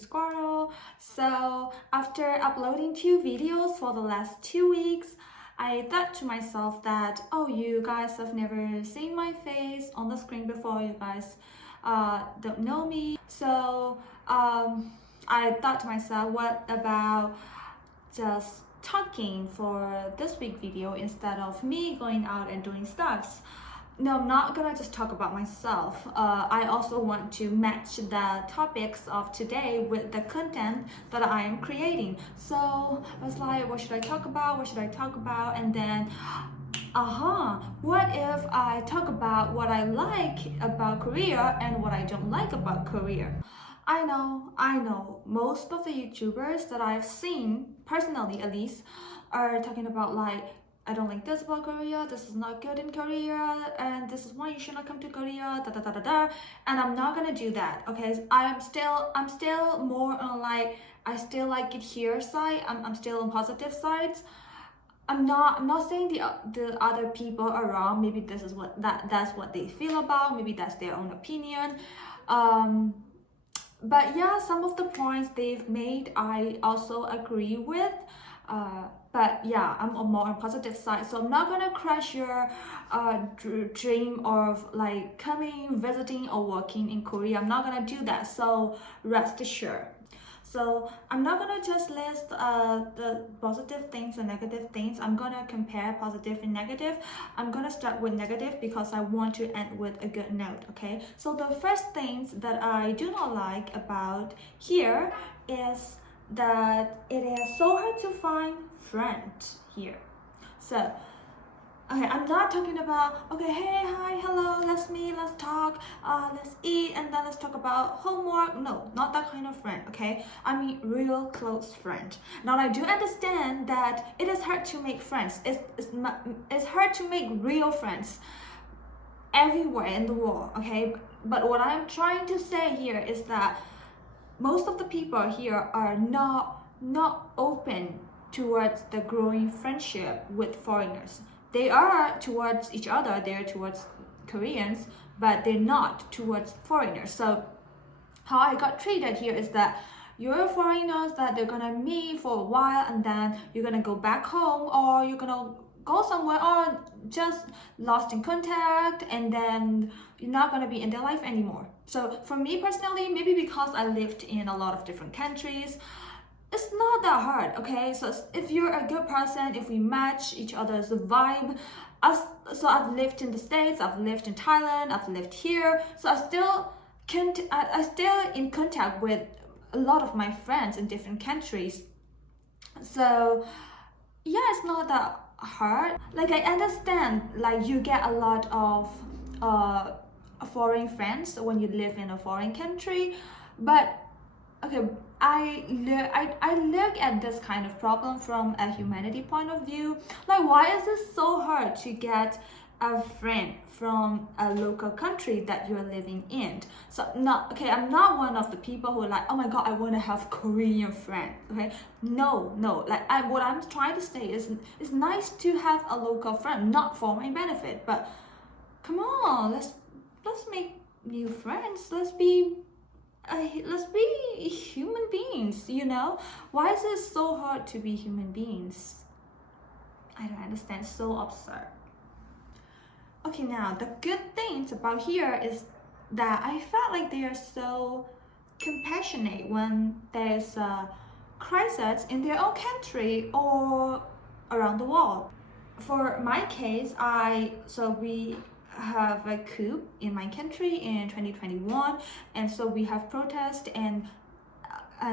Squirtle. So after uploading 2 videos for the last 2 weeks, I thought to myself that, oh, you guys have never seen my face on the screen before, you guys don't know me. So I thought to myself, what about just talking for this week video instead of me going out and doing stuffs. No, I'm not gonna just talk about myself. I also want to match the topics of today with the content that I am creating. So I was like, what should I talk about? What should I talk about? And then, what if I talk about what I like about Korea and what I don't like about Korea? I know, most of the YouTubers that I've seen, personally at least, are talking about like, I don't like this about Korea, this is not good in Korea, and this is why you should not come to Korea, da da da da da. And I'm not gonna do that, okay? I'm still more on like, I still like it here side, I'm still on positive sides. I'm not saying the other people are wrong. Maybe this is that's what they feel about, maybe that's their own opinion. But yeah, some of the points they've made I also agree with. But yeah, I'm more on positive side, so I'm not gonna crush your dream of like coming, visiting, or working in Korea. I'm not gonna do that, so rest assured. So I'm not gonna just list the positive things and negative things. I'm gonna compare positive and negative. I'm gonna start with negative because I want to end with a good note, okay? So the first things that I do not like about here is that it is so hard to find friends here. So okay, I'm not talking about, okay, hey, hi, hello, let's meet, let's talk, let's eat, and then let's talk about homework. No, not that kind of friend, okay? I mean real close friend. Now, I do understand that it is hard to make friends. It's hard to make real friends everywhere in the world, okay? But what I'm trying to say here is that most of the people here are not open towards the growing friendship with foreigners. They are towards each other, they're towards Koreans, but they're not towards foreigners. So how I got treated here is that you're foreigners that they're gonna meet for a while and then you're gonna go back home, or you're gonna go somewhere, or just lost in contact, and then you're not gonna be in their life anymore. So for me personally, maybe because I lived in a lot of different countries, it's not that hard, okay? So if you're a good person, if we match each other's vibe, so I've lived in the States, I've lived in Thailand, I've lived here, so I still in contact with a lot of my friends in different countries. So yeah, it's not that hard. Like, I understand, like, you get a lot of foreign friends when you live in a foreign country, but okay, I look at this kind of problem from a humanity point of view. Like, why is it so hard to get a friend from a local country that you're living in? So I'm not one of the people who are like, oh my god, I want to have Korean friend. Okay, no, like what I'm trying to say is it's nice to have a local friend, not for my benefit, but come on, let's make new friends. Let's be human beings, you know? Why is it so hard to be human beings? I don't understand, so absurd. Okay, now the good things about here is that I felt like they are so compassionate when there's a crisis in their own country or around the world. For my case, we have a coup in my country in 2021, and so we have protests, and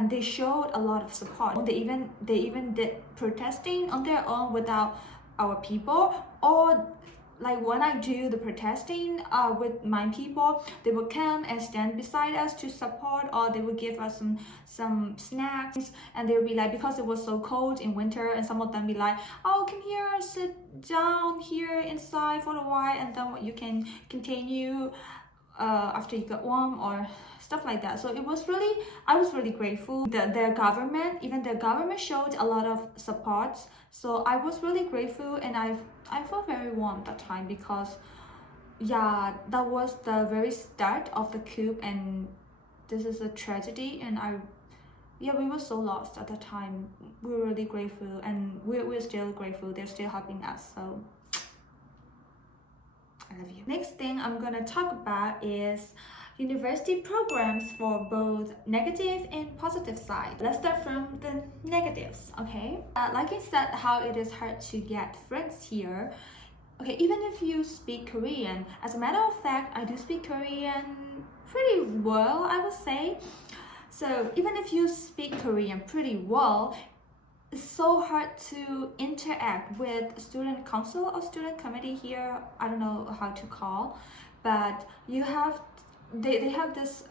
they showed a lot of support. They even did protesting on their own without our people, or like when I do the protesting with my people, they would come and stand beside us to support, or they would give us some snacks, and they would be like, because it was so cold in winter, and some of them be like, oh, come here, sit down here inside for a while, and then you can continue after you got warm, or stuff like that. So I was really grateful. Their government showed a lot of support, so I was really grateful, and I felt very warm that time, because yeah, that was the very start of the coup, and this is a tragedy, and yeah, we were so lost at that time. We were really grateful, and we're still grateful. They're still helping us. So I love you. Next thing I'm gonna talk about is university programs for both negative and positive side. Let's start from the negatives, okay? Like I said, how it is hard to get friends here. Okay, even if you speak Korean, as a matter of fact, I do speak Korean pretty well, I would say. So even if you speak Korean pretty well, it's so hard to interact with student council or student committee here. I don't know how to call, but they have this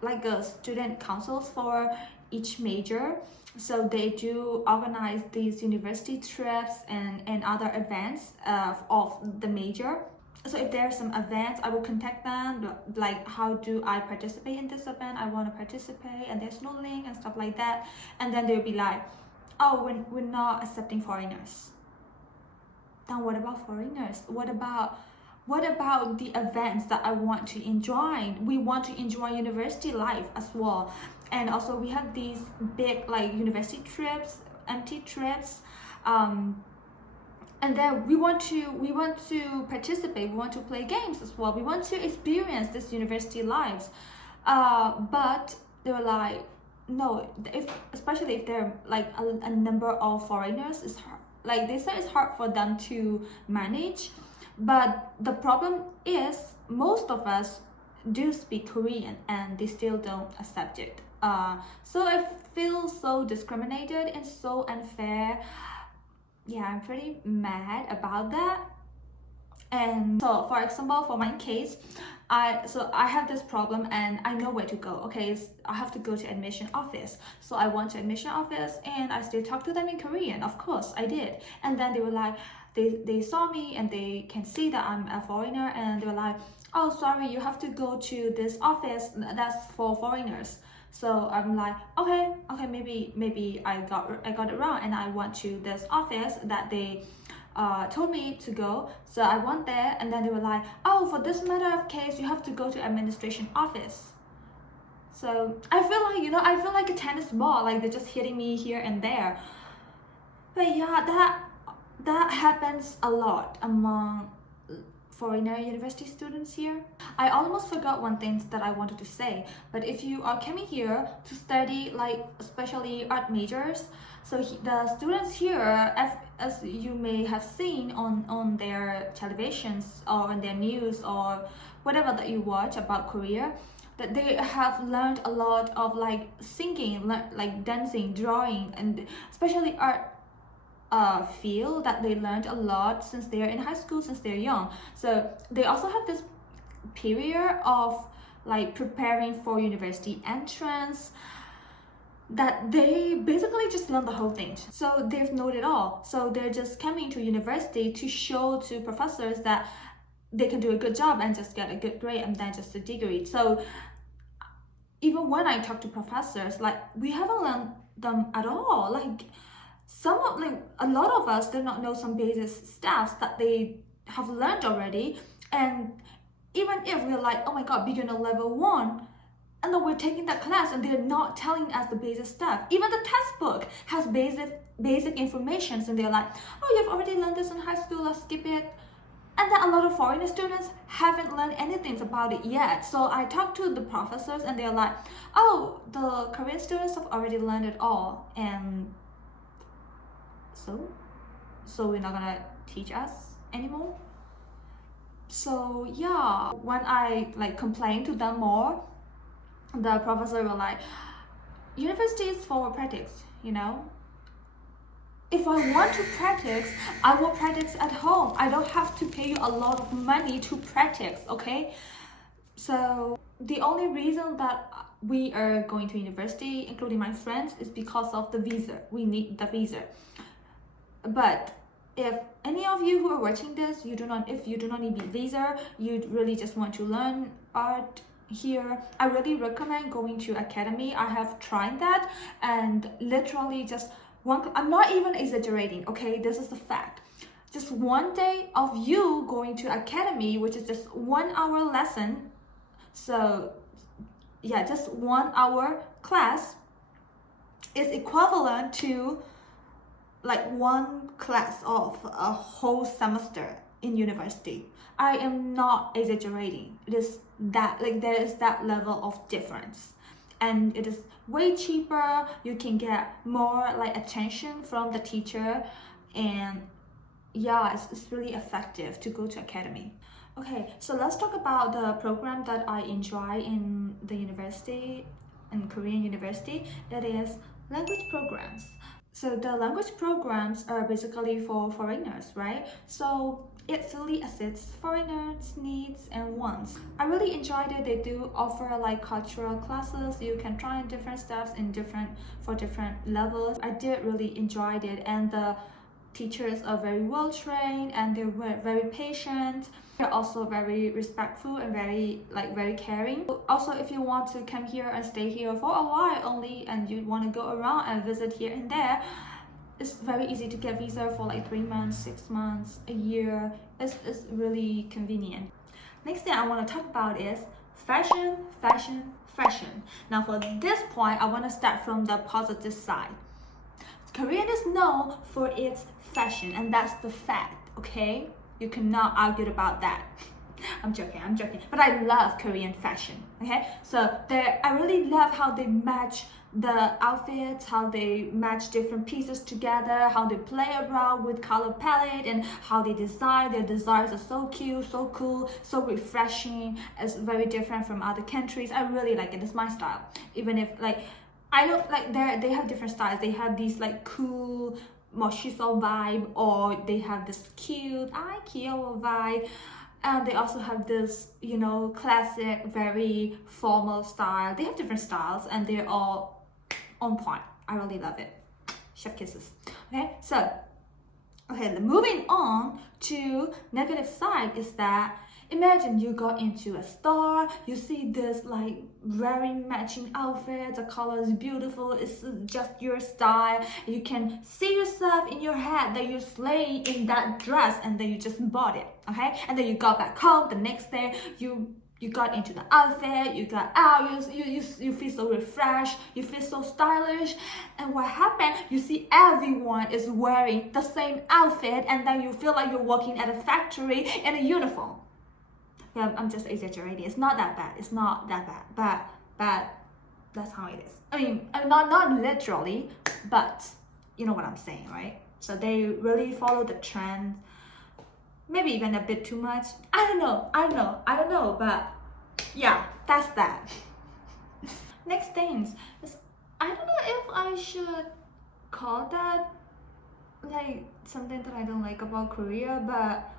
like a student councils for each major. So they do organize these university trips and other events of the major. So if there are some events, I will contact them, like how do I participate in this event? I want to participate, and there's no link and stuff like that. And then they'll be like, oh, we're not accepting foreigners. Then what about foreigners? What about the events that I want to enjoy? We want to enjoy university life as well. And also we have these big like university trips, empty trips. And then we want to participate, we want to play games as well. We want to experience this university lives. But they were like, no, especially if they're like a number of foreigners, it's hard. Like they say, it's hard for them to manage. But the problem is most of us do speak Korean and they still don't accept it. So I feel so discriminated and so unfair. Yeah, I'm pretty mad about that. And so for example, for my case, I have this problem and I know where to go. Okay, I have to go to admission office. So I went to admission office and I still talk to them in Korean. Of course I did. And then they were like, they saw me and they can see that I'm a foreigner, and they were like, oh, sorry, you have to go to this office that's for foreigners. So I'm like, okay, maybe I got it wrong, and I went to this office that they told me to go. So I went there, and then they were like, oh, for this matter of case, you have to go to administration office. So I feel like, I feel like a tennis ball, like they're just hitting me here and there. But yeah, that happens a lot among foreigner university students here. I almost forgot one thing that I wanted to say, but if you are coming here to study, like especially art majors, so the students here, as you may have seen on their televisions or on their news or whatever that you watch about Korea, that they have learned a lot of like singing, like dancing, drawing, and especially art feel that they learned a lot since they're in high school, since they're young. So they also have this period of like preparing for university entrance that they basically just learn the whole thing. So they've known it all. So they're just coming to university to show to professors that they can do a good job and just get a good grade and then just a degree. So even when I talk to professors, like we haven't learned them at all. Like a lot of us do not know some basic stuff that they have learned already. And even if we're like, oh my god, beginner level 1, and then we're taking that class and they're not telling us the basic stuff. Even the textbook has basic information, and they're like, oh, you've already learned this in high school, let's skip it. And then a lot of foreign students haven't learned anything about it yet. So I talked to the professors and they're like, oh, the Korean students have already learned it all. And so we're not gonna teach us anymore. So yeah, when I like complained to them more, the professor were like, university is for practice, if I want to practice, I will practice at home. I don't have to pay you a lot of money to practice, okay? So the only reason that we are going to university, including my friends, is because of the visa. We need the visa. But if any of you who are watching this, if you do not need a visa, you really just want to learn art here, I really recommend going to academy. I have tried that, and literally just I'm not even exaggerating, okay? This is the fact. Just one day of you going to academy, which is just 1 hour lesson. So yeah, just 1 hour class, is equivalent to like one class of a whole semester in university. I am not exaggerating. It is that, like, there is that level of difference, and it is way cheaper. You can get more like attention from the teacher, and yeah, it's really effective to go to academy. Okay, so let's talk about the program that I enjoy in the university, in Korean university. That is language programs. So the language programs are basically for foreigners, right? So it fully assists foreigners' needs and wants. I really enjoyed it. They do offer like cultural classes. You can try different stuffs in different levels. I did really enjoy it, and the teachers are very well trained and they're very patient. They're also very respectful and very caring. Also, if you want to come here and stay here for a while only, and you want to go around and visit here and there, it's very easy to get visa for like 3 months, 6 months, a year. It's really convenient. Next thing I want to talk about is fashion. Now for this point, I want to start from the positive side. Korea is known for its fashion, and that's the fact, okay? You cannot argue about that. I'm joking, but I love Korean fashion, okay? So I really love how they match the outfits, how they match different pieces together, how they play around with color palette, and how they design. Their designs are so cute, so cool, so refreshing. It's very different from other countries. I really like it. It's my style. Even if like I don't like, they have different styles. They have these like cool Moshiso vibe, or they have this cute Kyoto vibe, and they also have this, you know, classic, very formal style. They have different styles, and they're all on point. I really love it. Chef kisses. Okay, so moving on to negative side is that, imagine you go into a store, you see this like very matching outfit, the color is beautiful, it's just your style. You can see yourself in your head that you slay in that dress, and then you just bought it, okay? And then you got back home the next day, you got into the outfit, you got out, you feel so refreshed, you feel so stylish, and what happened? You see everyone is wearing the same outfit, and then you feel like you're working at a factory in a uniform. Yeah, I'm just exaggerating. It's not that bad. It's not that bad, but that's how it is. I mean, not literally, but you know what I'm saying, right? So they really follow the trend, maybe even a bit too much. I don't know, but yeah, that's that. Next things is, I don't know if I should call that like something that I don't like about Korea, but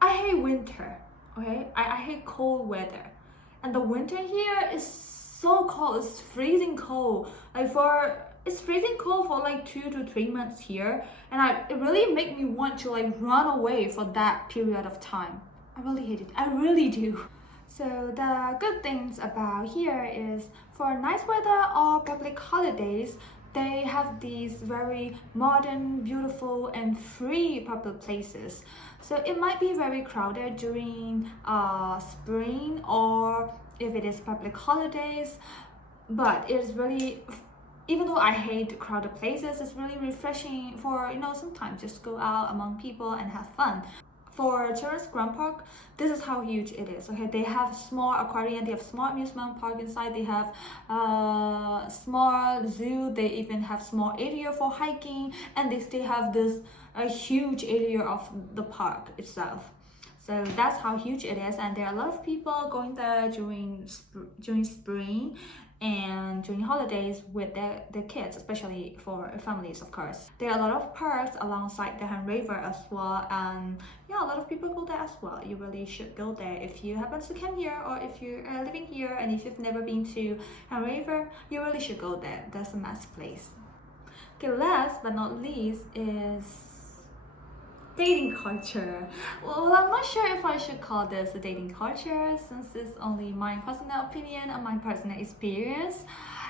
I hate winter. Okay, I hate cold weather, and the winter here is so cold. It's freezing cold. It's freezing cold for like 2 to 3 months here, and it really make me want to like run away for that period of time. I really hate it. I really do. So the good things about here is, for nice weather or public holidays, they have these very modern, beautiful, and free public places. So it might be very crowded during spring, or if it is public holidays, but it's really, even though I hate crowded places, it's really refreshing for, you know, sometimes just go out among people and have fun. For Terrace Grand Park, this is how huge it is. Okay, they have small aquarium, they have small amusement park inside, they have small zoo, they even have small area for hiking, and they still have this huge area of the park itself. So that's how huge it is, and there are a lot of people going there during spring and during holidays with their kids, especially for families, of course. There are a lot of parks alongside the Han River as well, and yeah, a lot of people go there as well. You really should go there if you happen to come here, or if you're living here and if you've never been to Han River, you really should go there. That's a nice place. Okay, last but not least is dating culture. Well, I'm not sure if I should call this a dating culture, since it's only my personal opinion and my personal experience.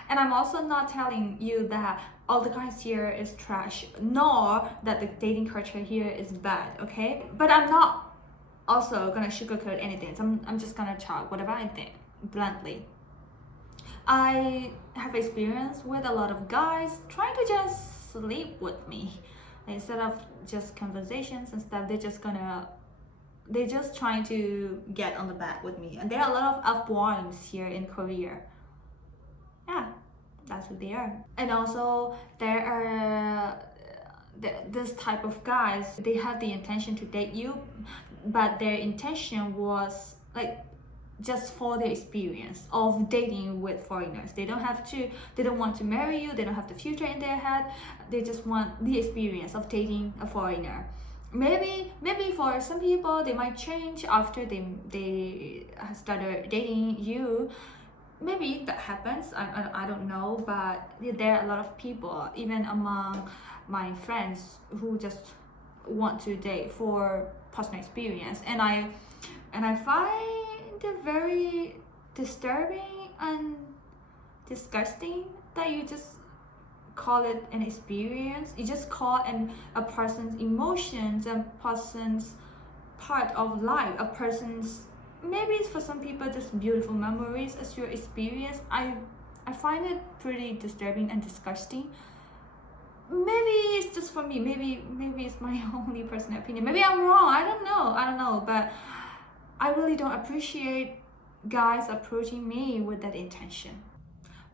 And I'm also not telling you that all the guys here is trash, nor that the dating culture here is bad, okay? But I'm not also gonna sugarcoat anything. So I'm just gonna talk whatever I think, bluntly. I have experience with a lot of guys trying to just sleep with me instead of just conversations and stuff. They're just trying to get on the bed with me, and there are a lot of F1s here in Korea. Yeah, that's who they are. And also there are this type of guys, they have the intention to date you, but their intention was like just for the experience of dating with foreigners. They don't want to marry you, they don't have the future in their head, they just want the experience of dating a foreigner. Maybe for some people they might change after they started dating you. Maybe that happens, I don't know, but there are a lot of people, even among my friends, who just want to date for personal experience, and I find it very disturbing and disgusting that you just call it an experience. You just call a person's emotions, a person's part of life, a person's, maybe it's for some people just beautiful memories as your experience. I find it pretty disturbing and disgusting. Maybe it's just for me, maybe it's my only personal opinion, maybe I'm wrong, I don't know, but I really don't appreciate guys approaching me with that intention.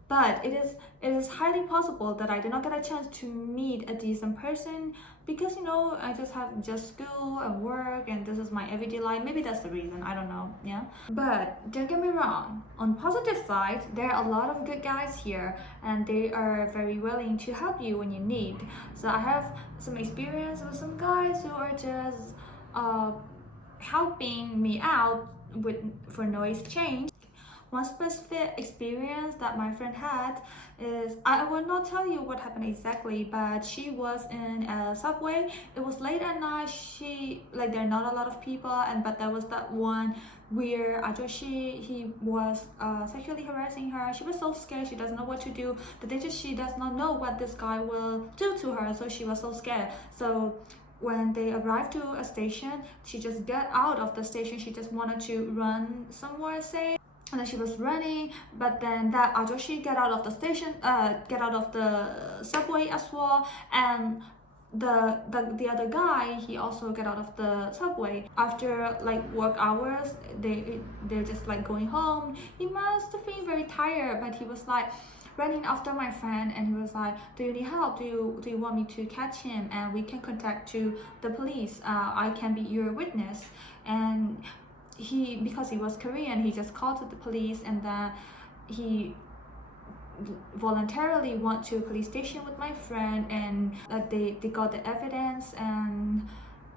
But it is highly possible that I did not get a chance to meet a decent person because, you know, I just have just school and work and this is my everyday life. Maybe that's the reason, I don't know, yeah. But don't get me wrong, on positive side, there are a lot of good guys here and they are very willing to help you when you need. So I have some experience with some guys who are just helping me out for no exchange. One specific experience that my friend had is, I will not tell you what happened exactly, but she was in a subway. It was late at night. There are not a lot of people, but there was that one where he was sexually harassing her. She was so scared. She doesn't know what to do. She does not know what this guy will do to her, so she was so scared. So when they arrived to a station, she just got out of the station. She just wanted to run somewhere safe. And then she was running, but then that ajoshi get out of the station, get out of the subway as well, and the other guy, he also get out of the subway. After like work hours, they're just like going home. He must have been very tired, but he was like running after my friend, and he was like, do you need help? Do you want me to catch him and we can contact to the police? I can be your witness. And because he was Korean, he just called to the police, and then he voluntarily went to a police station with my friend, and they got the evidence, and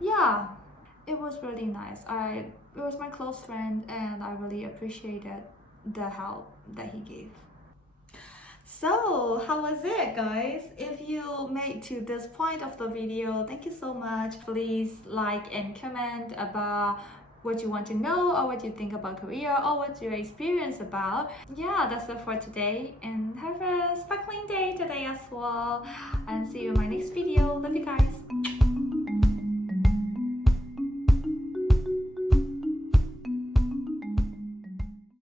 yeah, it was really nice. It was my close friend, and I really appreciated the help that he gave. So how was it, guys? If you made to this point of the video, thank you so much. Please like and comment about what you want to know or what you think about Korea or what's your experience about. Yeah, that's it for today, and have a sparkling day today as well, and see you in my next video. Love you guys.